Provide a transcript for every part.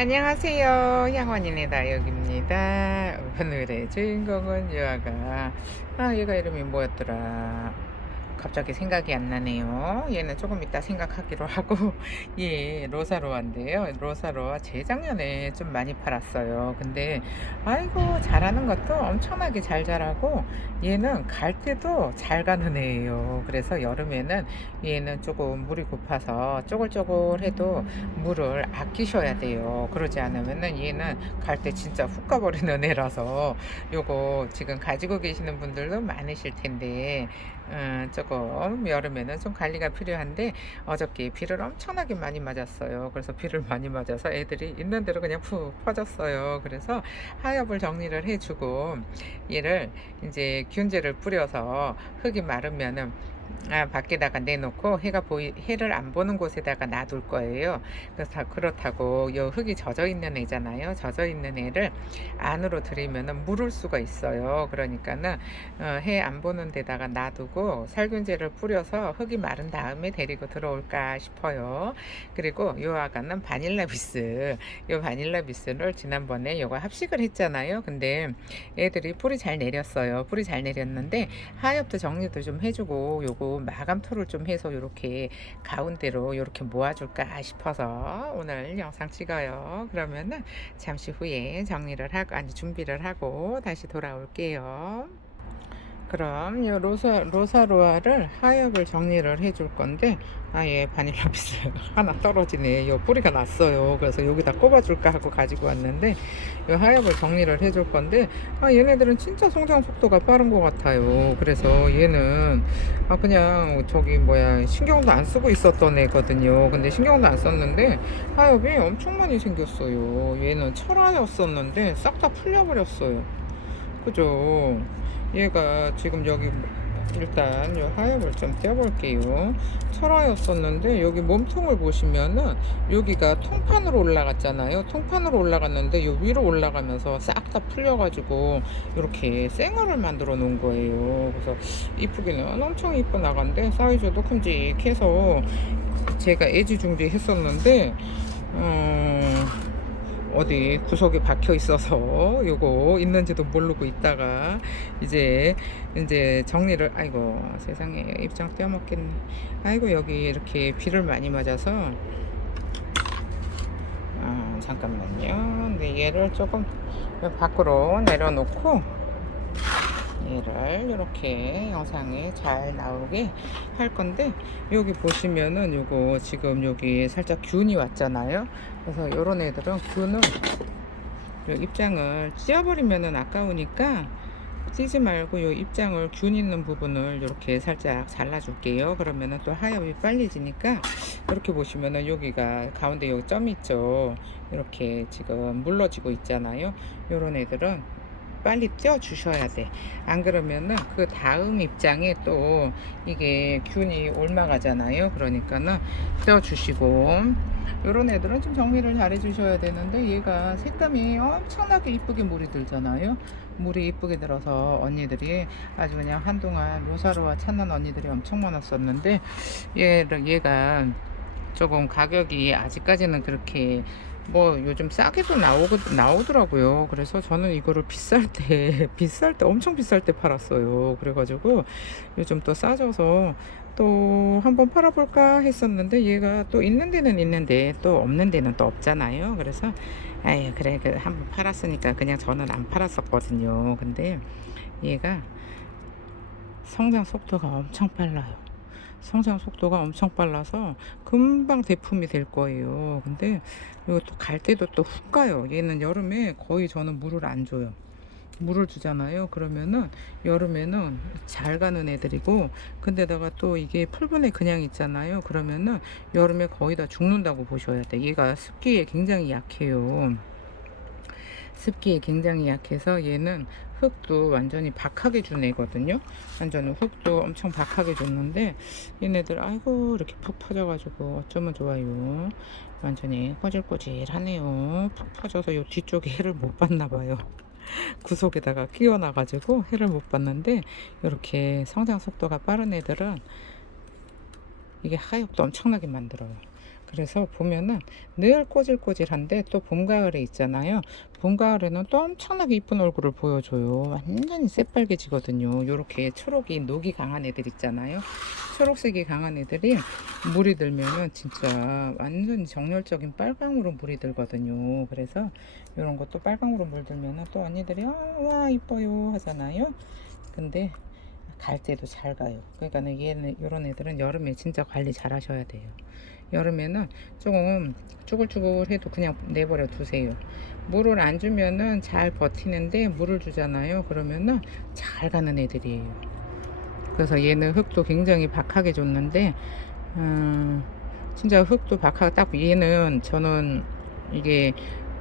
안녕하세요. 향원이네 다육입니다. 오늘의 주인공은 유아가 얘가 이름이 뭐였더라. 갑자기 생각이 안 나네요. 얘는 조금 이따 생각하기로 하고 얘 로사로아인데요. 로사로아 재작년에 좀 많이 팔았어요. 근데 아이고 잘하는 것도 엄청나게 잘 자라고 얘는 갈 때도 잘 가는 애예요. 그래서 여름에는 얘는 조금 물이 고파서 쪼글쪼글해도 물을 아끼셔야 돼요. 그러지 않으면은 얘는 갈 때 진짜 훅 가버리는 애라서 요거 지금 가지고 계시는 분들도 많으실 텐데 조금 여름에는 좀 관리가 필요한데 어저께 비를 엄청나게 많이 맞았어요. 그래서 비를 많이 맞아서 애들이 있는 대로 그냥 푹 퍼졌어요. 그래서 하엽을 정리를 해주고 얘를 이제 균제를 뿌려서 흙이 마르면은 밖에다가 내놓고 해를 안 보는 곳에다가 놔둘 거예요. 그래서 그렇다고 요 흙이 젖어 있는 애잖아요. 젖어 있는 애를 안으로 들이면은 물을 수가 있어요. 그러니까는 해 안 보는 데다가 놔두고 살균제를 뿌려서 흙이 마른 다음에 데리고 들어올까 싶어요. 그리고 요 아가는 요 바닐라 비스를 지난번에 요거 합식을 했잖아요. 근데 애들이 뿌리 잘 내렸어요. 뿌리 잘 내렸는데 하엽도 정리도 좀 해주고 요거 마감토를 좀 해서 요렇게 가운데로 요렇게 모아줄까 싶어서 오늘 영상 찍어요. 그러면은 잠시 후에 정리를 하고 준비를 하고 다시 돌아올게요. 그럼 요 로사로아를 하엽을 정리를 해줄 건데 얘 바닐라 비스 하나 떨어지네. 요 뿌리가 났어요. 그래서 여기다 꼽아줄까 하고 가지고 왔는데 요 하엽을 정리를 해줄 건데 얘네들은 진짜 성장 속도가 빠른 것 같아요. 그래서 얘는 그냥 저기 뭐야 신경도 안 쓰고 있었던 애거든요. 근데 신경도 안 썼는데 하엽이 엄청 많이 생겼어요. 얘는 철화였었는데 싹 다 풀려버렸어요. 그죠? 얘가 지금 여기 일단 이 하엽을 좀 떼어볼게요. 철화였었는데 여기 몸통을 보시면은 여기가 통판으로 올라갔잖아요. 통판으로 올라갔는데 요 위로 올라가면서 싹 다 풀려가지고 이렇게 생얼을 만들어 놓은 거예요. 그래서 이쁘기는 엄청 이쁜 아가인데 사이즈도 큼직해서 제가 애지중지 했었는데 어디 구석에 박혀 있어서 요거 있는지도 모르고 있다가 이제 정리를 아이고 세상에 입장 떼어먹겠네. 아이고 여기 이렇게 비를 많이 맞아서 잠깐만요. 근데 얘를 조금 밖으로 내려놓고 얘를 이렇게 영상에 잘 나오게 할 건데 여기 보시면은 요거 지금 여기 살짝 균이 왔잖아요. 그래서 요런 애들은 균은 요 입장을 찢어버리면은 아까우니까 찢지 말고 요 입장을 균 있는 부분을 이렇게 살짝 잘라 줄게요. 그러면은 또 하엽이 빨리 지니까 이렇게 보시면은 여기가 가운데 여기 점이 있죠. 이렇게 지금 물러지고 있잖아요. 요런 애들은 빨리 떼어 주셔야 돼. 안 그러면은 그 다음 입장에 또 이게 균이 옮아가잖아요. 그러니까는 떼어 주시고 요런 애들은 좀 정리를 잘 해주셔야 되는데 얘가 색감이 엄청나게 이쁘게 물이 들잖아요. 물이 이쁘게 들어서 언니들이 아주 그냥 한동안 로사로와 찾는 언니들이 엄청 많았었는데 얘가 조금 가격이 아직까지는 그렇게 뭐 요즘 싸게도 나오더라고요. 그래서 저는 이거를 비쌀 때 엄청 비쌀 때 팔았어요. 그래가지고 요즘 또 싸져서 또 한번 팔아볼까 했었는데 얘가 또 있는 데는 있는데 또 없는 데는 또 없잖아요. 그래서 아유 그래 그 한번 팔았으니까 그냥 저는 안 팔았었거든요. 근데 얘가 성장 속도가 엄청 빨라요. 성장 속도가 엄청 빨라서 금방 대품이 될 거예요. 근데 이것도 갈 때도 또 훅 가요. 얘는 여름에 거의 저는 물을 안 줘요. 물을 주잖아요. 그러면은 여름에는 잘 가는 애들이고, 근데다가 또 이게 풀분에 그냥 있잖아요. 그러면은 여름에 거의 다 죽는다고 보셔야 돼. 얘가 습기에 굉장히 약해요. 습기에 굉장히 약해서 얘는 흙도 완전히 박하게 준 애거든요. 완전 흙도 엄청 박하게 줬는데 얘네들 아이고 이렇게 푹 퍼져가지고 어쩌면 좋아요. 완전히 꼬질꼬질하네요. 푹 퍼져서 요 뒤쪽에 해를 못 봤나 봐요. 구석에다가 끼워놔가지고 해를 못 봤는데 이렇게 성장 속도가 빠른 애들은 이게 하엽도 엄청나게 만들어요. 그래서 보면은 늘 꼬질꼬질한데 또 봄, 가을에 있잖아요. 봄, 가을에는 또 엄청나게 이쁜 얼굴을 보여줘요. 완전히 새빨개지거든요. 요렇게 초록이 녹이 강한 애들 있잖아요. 초록색이 강한 애들이 물이 들면은 진짜 완전 정열적인 빨강으로 물이 들거든요. 그래서 요런 것도 빨강으로 물들면은 또 언니들이 와 이뻐요 하잖아요. 근데 갈 때도 잘 가요. 그러니까 얘는 요런 애들은 여름에 진짜 관리 잘 하셔야 돼요. 여름에는 조금 쭈글쭈글해도 그냥 내버려 두세요. 물을 안 주면은 잘 버티는데 물을 주잖아요. 그러면은 잘 가는 애들이에요. 그래서 얘는 흙도 굉장히 박하게 줬는데 진짜 흙도 박하게 딱 얘는 저는 이게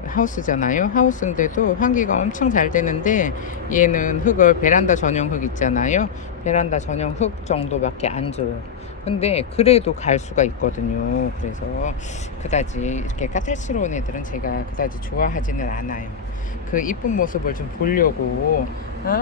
하우스잖아요. 하우스인데도 환기가 엄청 잘 되는데 얘는 흙을 베란다 전용 흙 있잖아요. 베란다 전용 흙 정도밖에 안 줘요. 근데 그래도 갈 수가 있거든요. 그래서 그다지 이렇게 까탈스러운 애들은 제가 그다지 좋아하지는 않아요. 그 이쁜 모습을 좀 보려고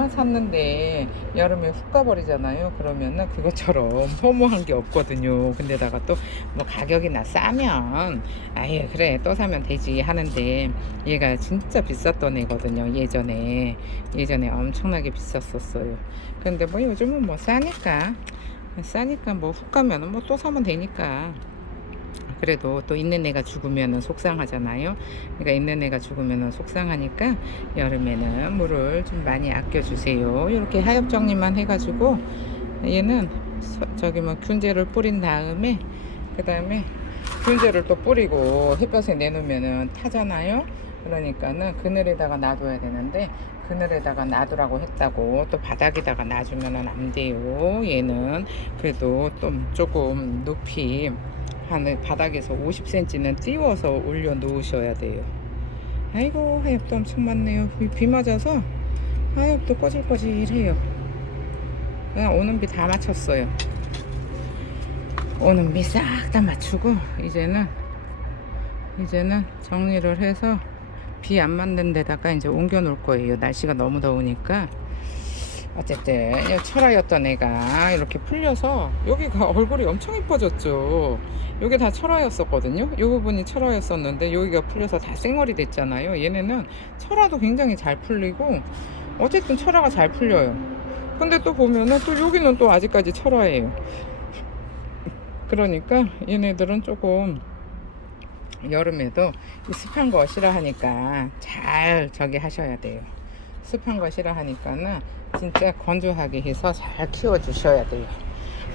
샀는데 여름에 훅 가버리잖아요. 그러면은 그것처럼 허무한 게 없거든요. 근데다가 또 뭐 가격이나 싸면 아예 그래 또 사면 되지 하는데 얘가 진짜 비쌌던 애거든요. 예전에 엄청나게 비쌌었어요. 근데 뭐 요즘은 뭐 싸니까 뭐 훅 가면은 뭐 또 사면 되니까. 그래도 또 있는 애가 죽으면은 속상하잖아요. 그러니까 있는 애가 죽으면은 속상하니까 여름에는 물을 좀 많이 아껴주세요. 이렇게 하엽 정리만 해가지고 얘는 저기 뭐 균제를 뿌린 다음에 그 다음에 균제를 또 뿌리고 햇볕에 내놓으면은 타잖아요. 그러니까는 그늘에다가 놔둬야 되는데 그늘에다가 놔두라고 했다고 또 바닥에다가 놔주면은 안 돼요. 얘는 그래도 좀 조금 높이 한 바닥에서 50cm는 띄워서 올려 놓으셔야 돼요. 아이고 하엽도 엄청 많네요. 비 맞아서 하엽도 꼬질꼬질해요. 그냥 오는 비 다 맞췄어요. 오는 비 싹 다 맞추고 이제는 정리를 해서 비 안 맞는 데다가 이제 옮겨 놓을 거예요. 날씨가 너무 더우니까. 어쨌든 철화였던 애가 이렇게 풀려서 여기가 얼굴이 엄청 이뻐졌죠. 여기 다 철화였었거든요. 이 부분이 철화였었는데 여기가 풀려서 다 쌩얼이 됐잖아요. 얘네는 철화도 굉장히 잘 풀리고 어쨌든 철화가 잘 풀려요. 근데 또 보면은 또 여기는 또 아직까지 철화예요. 그러니까 얘네들은 조금 여름에도 습한 거 싫어하니까 잘 저기 하셔야 돼요. 습한 거 싫어하니까는 진짜 건조하게 해서 잘 키워 주셔야 돼요.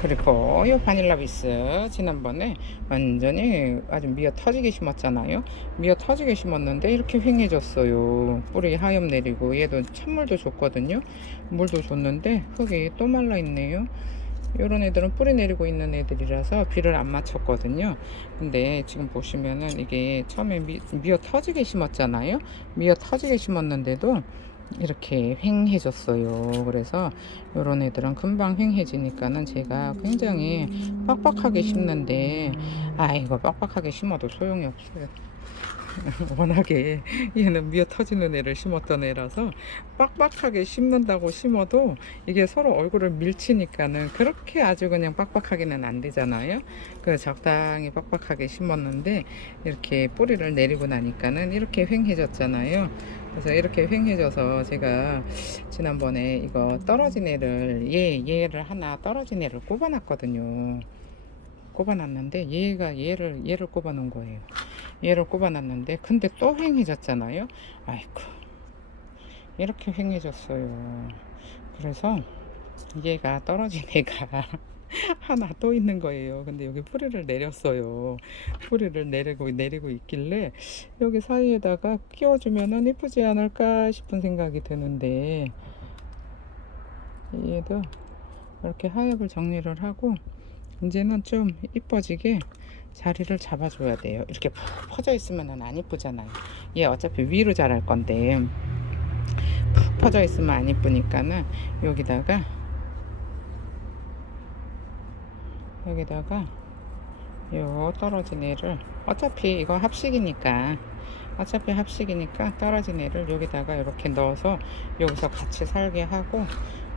그리고 이 바닐라 비스 지난번에 완전히 아주 미어 터지게 심었잖아요. 미어 터지게 심었는데 이렇게 휑해졌어요. 뿌리 하염 내리고 얘도 찬물도 줬거든요. 물도 줬는데 흙이 또 말라 있네요. 요런 애들은 뿌리 내리고 있는 애들이라서 비를 안 맞췄거든요. 근데 지금 보시면은 이게 처음에 미어 터지게 심었잖아요. 미어 터지게 심었는데도 이렇게 휑해졌어요. 그래서 요런 애들은 금방 휑해지니까는 제가 굉장히 빡빡하게 심는데 이거 빡빡하게 심어도 소용이 없어요. 워낙에 얘는 미어 터지는 애를 심었던 애라서 빡빡하게 심는다고 심어도 이게 서로 얼굴을 밀치니까는 그렇게 아주 그냥 빡빡하게는 안 되잖아요. 그 적당히 빡빡하게 심었는데 이렇게 뿌리를 내리고 나니까는 이렇게 휑해졌잖아요. 그래서 이렇게 휑해져서 제가 지난번에 이거 떨어진 애를 얘를 하나 떨어진 애를 꼽아놨거든요. 꼽아놨는데 얘를 꼽아놓은 거예요. 얘를 꼽아놨는데 근데 또 휑해졌잖아요. 아이고 이렇게 휑해졌어요. 그래서 얘가 떨어진 애가 하나 또 있는 거예요. 근데 여기 뿌리를 내렸어요. 뿌리를 내리고 있길래 여기 사이에다가 끼워주면은 이쁘지 않을까 싶은 생각이 드는데 얘도 이렇게 하엽을 정리를 하고 이제는 좀 이뻐지게 자리를 잡아줘야 돼요. 이렇게 푹 퍼져 있으면 안 이쁘잖아요. 얘 어차피 위로 자랄 건데 푹 퍼져 있으면 안 이쁘니까는 여기다가 요 떨어진 애를 어차피 이거 합식이니까 떨어진 애를 여기다가 이렇게 넣어서 여기서 같이 살게 하고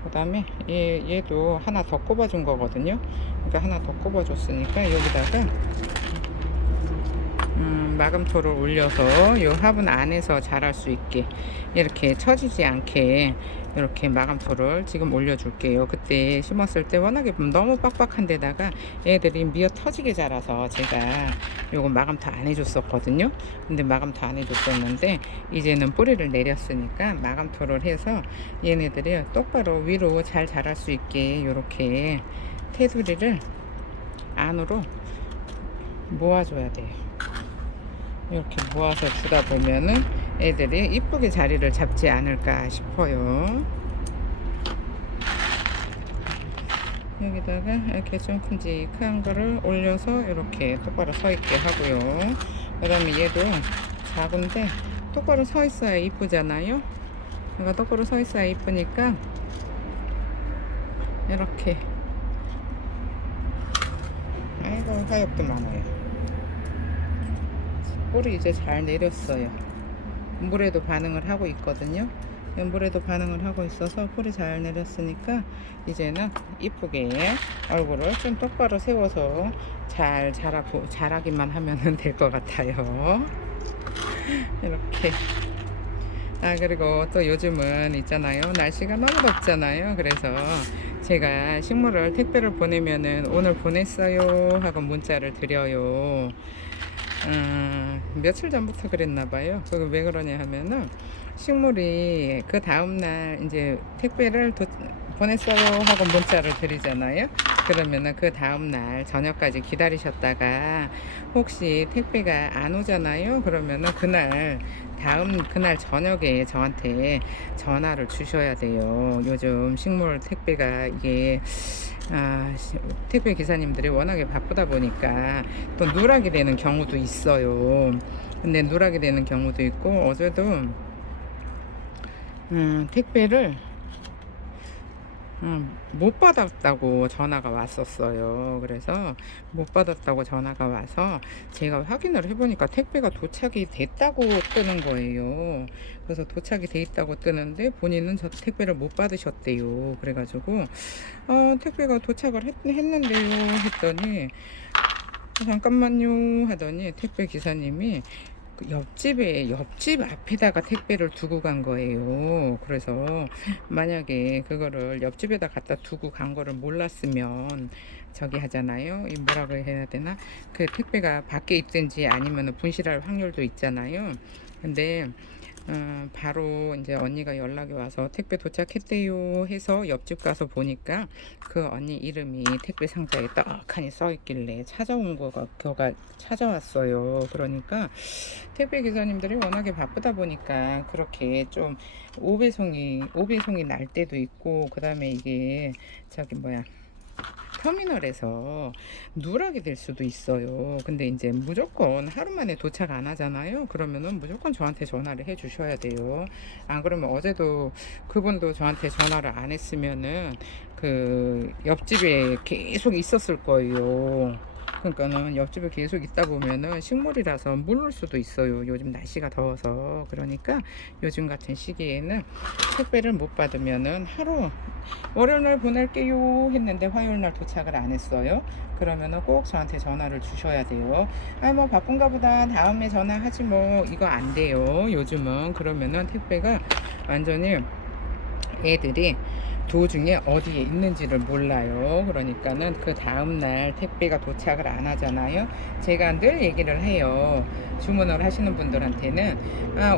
그 다음에 얘도 하나 더 꼽아준 거거든요. 그러니까 하나 더 꼽아줬으니까 여기다가 마감토를 올려서 요 화분 안에서 자랄 수 있게 이렇게 처지지 않게 이렇게 마감토를 지금 올려줄게요. 그때 심었을 때 워낙에 너무 빡빡한 데다가 애들이 미어 터지게 자라서 제가 요거 마감토 안 해줬었거든요. 근데 마감토 안 해줬었는데 이제는 뿌리를 내렸으니까 마감토를 해서 얘네들이 똑바로 위로 잘 자랄 수 있게 이렇게 테두리를 안으로 모아줘야 돼요. 이렇게 모아서 주다 보면은 애들이 이쁘게 자리를 잡지 않을까 싶어요. 여기다가 이렇게 좀 큼직한 거를 올려서 이렇게 똑바로 서 있게 하고요. 그 다음에 얘도 작은데 똑바로 서 있어야 이쁘잖아요. 얘가 똑바로 서 있어야 이쁘니까 이렇게, 아이고 하엽도 많아요. 뿌리 이제 잘 내렸어요. 물에도 반응을 하고 있거든요. 물에도 반응을 하고 있어서 뿌리 잘 내렸으니까 이제는 이쁘게 얼굴을 좀 똑바로 세워서 잘 자라기만 하면 될 것 같아요. 이렇게. 그리고 또 요즘은 있잖아요, 날씨가 너무 덥잖아요. 그래서 제가 식물을 택배를 보내면은 오늘 보냈어요 하고 문자를 드려요. 며칠 전부터 그랬나봐요. 그거 왜 그러냐 하면은 식물이 그 다음날 이제 택배를 보냈어요 하고 문자를 드리잖아요. 그러면은 그 다음날 저녁까지 기다리셨다가 혹시 택배가 안 오잖아요. 그러면은 그날 저녁에 저한테 전화를 주셔야 돼요. 요즘 식물 택배가 이게 택배 기사님들이 워낙에 바쁘다 보니까 또 누락이 되는 경우도 있어요. 근데 누락이 되는 경우도 있고, 어제도 택배를 못 받았다고 전화가 왔었어요. 그래서 못 받았다고 전화가 와서 제가 확인을 해보니까 택배가 도착이 됐다고 뜨는 거예요. 그래서 도착이 돼 있다고 뜨는데 본인은 저 택배를 못 받으셨대요. 그래가지고 택배가 도착을 했는데요 했더니 잠깐만요 하더니 택배 기사님이 그 옆집 앞에다가 택배를 두고 간 거예요. 그래서 만약에 그거를 옆집에다 갖다 두고 간 거를 몰랐으면 저기 하잖아요. 이 뭐라고 해야 되나? 그 택배가 밖에 있든지 아니면 분실할 확률도 있잖아요. 근데 바로 이제 언니가 연락이 와서 택배 도착했대요 해서 옆집 가서 보니까 그 언니 이름이 택배 상자에 떡하니 써 있길래 찾아온 거가 찾아왔어요. 그러니까 택배 기사님들이 워낙에 바쁘다 보니까 그렇게 좀 오배송이 날 때도 있고, 그 다음에 이게 저기 뭐야, 터미널에서 누락이 될 수도 있어요. 근데 이제 무조건 하루 만에 도착 안 하잖아요. 그러면은 무조건 저한테 전화를 해 주셔야 돼요. 안 그러면 어제도 그분도 저한테 전화를 안 했으면은 그 옆집에 계속 있었을 거예요. 그러니까는 옆집에 계속 있다 보면은 식물이라서 물을 수도 있어요. 요즘 날씨가 더워서. 그러니까 요즘 같은 시기에는 택배를 못 받으면은 월요일날 보낼게요 했는데 화요일날 도착을 안 했어요. 그러면은 꼭 저한테 전화를 주셔야 돼요. 뭐 바쁜가 보다 다음에 전화하지 뭐, 이거 안 돼요. 요즘은. 그러면은 택배가 완전히 애들이 도중에 어디에 있는지를 몰라요. 그러니까는 그 다음날 택배가 도착을 안 하잖아요. 제가 늘 얘기를 해요. 주문을 하시는 분들한테는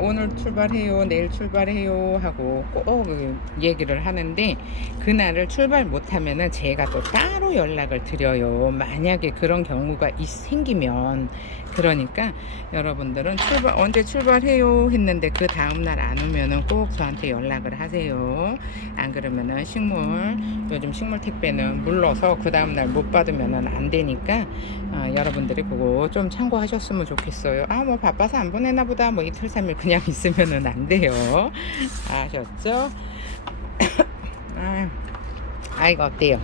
오늘 출발해요, 내일 출발해요 하고 꼭 얘기를 하는데, 그날을 출발 못하면은 제가 또 따로 연락을 드려요. 만약에 그런 경우가 생기면. 그러니까 여러분들은 언제 출발해요 했는데 그 다음날 안 오면은 꼭 저한테 연락을 하세요. 안 그러면은 요즘 식물 택배는 물러서 그 다음날 못 받으면은 안 되니까 여러분들이 그거 좀 참고하셨으면 좋겠어요. 뭐 바빠서 안 보내나 보다, 뭐 이틀 3일 그냥 있으면은 안 돼요. 아셨죠? 이거 어때요?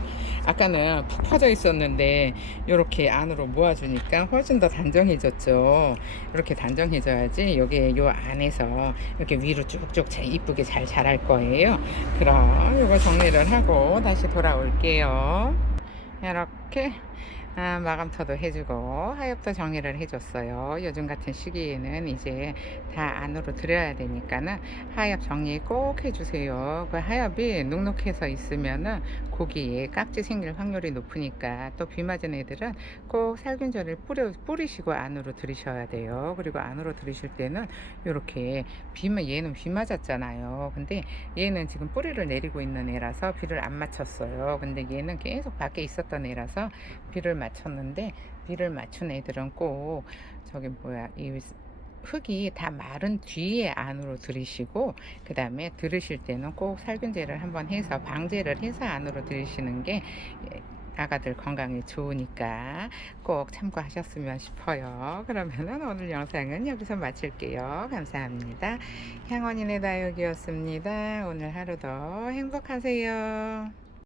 아까는 푹 퍼져 있었는데 이렇게 안으로 모아주니까 훨씬 더 단정해졌죠. 이렇게 단정해져야지 여기 요 안에서 이렇게 위로 쭉쭉 이쁘게 잘 자랄 거예요. 그럼 이거 정리를 하고 다시 돌아올게요. 이렇게 마감터도 해주고 하엽도 정리를 해줬어요. 요즘 같은 시기에는 이제 다 안으로 들여야 되니까는 하엽 정리 꼭 해주세요. 그 하엽이 눅눅해서 있으면은 고기에 깍지 생길 확률이 높으니까, 또 비 맞은 애들은 꼭 살균제를 뿌리시고 안으로 들이셔야 돼요. 그리고 안으로 들이실 때는 이렇게 얘는 비 맞았잖아요. 근데 얘는 지금 뿌리를 내리고 있는 애라서 비를 안 맞췄어요. 근데 얘는 계속 밖에 있었던 애라서 비를 맞췄는데, 비를 맞춘 애들은 꼭 저기 뭐야, 이 흙이 다 마른 뒤에 안으로 들이시고, 그 다음에 들으실 때는 꼭 살균제를 한번 해서 방제를 해서 안으로 들이시는 게 아가들 건강에 좋으니까 꼭 참고하셨으면 싶어요. 그러면은 오늘 영상은 여기서 마칠게요. 감사합니다. 향원인의 다육이었습니다. 오늘 하루도 행복하세요.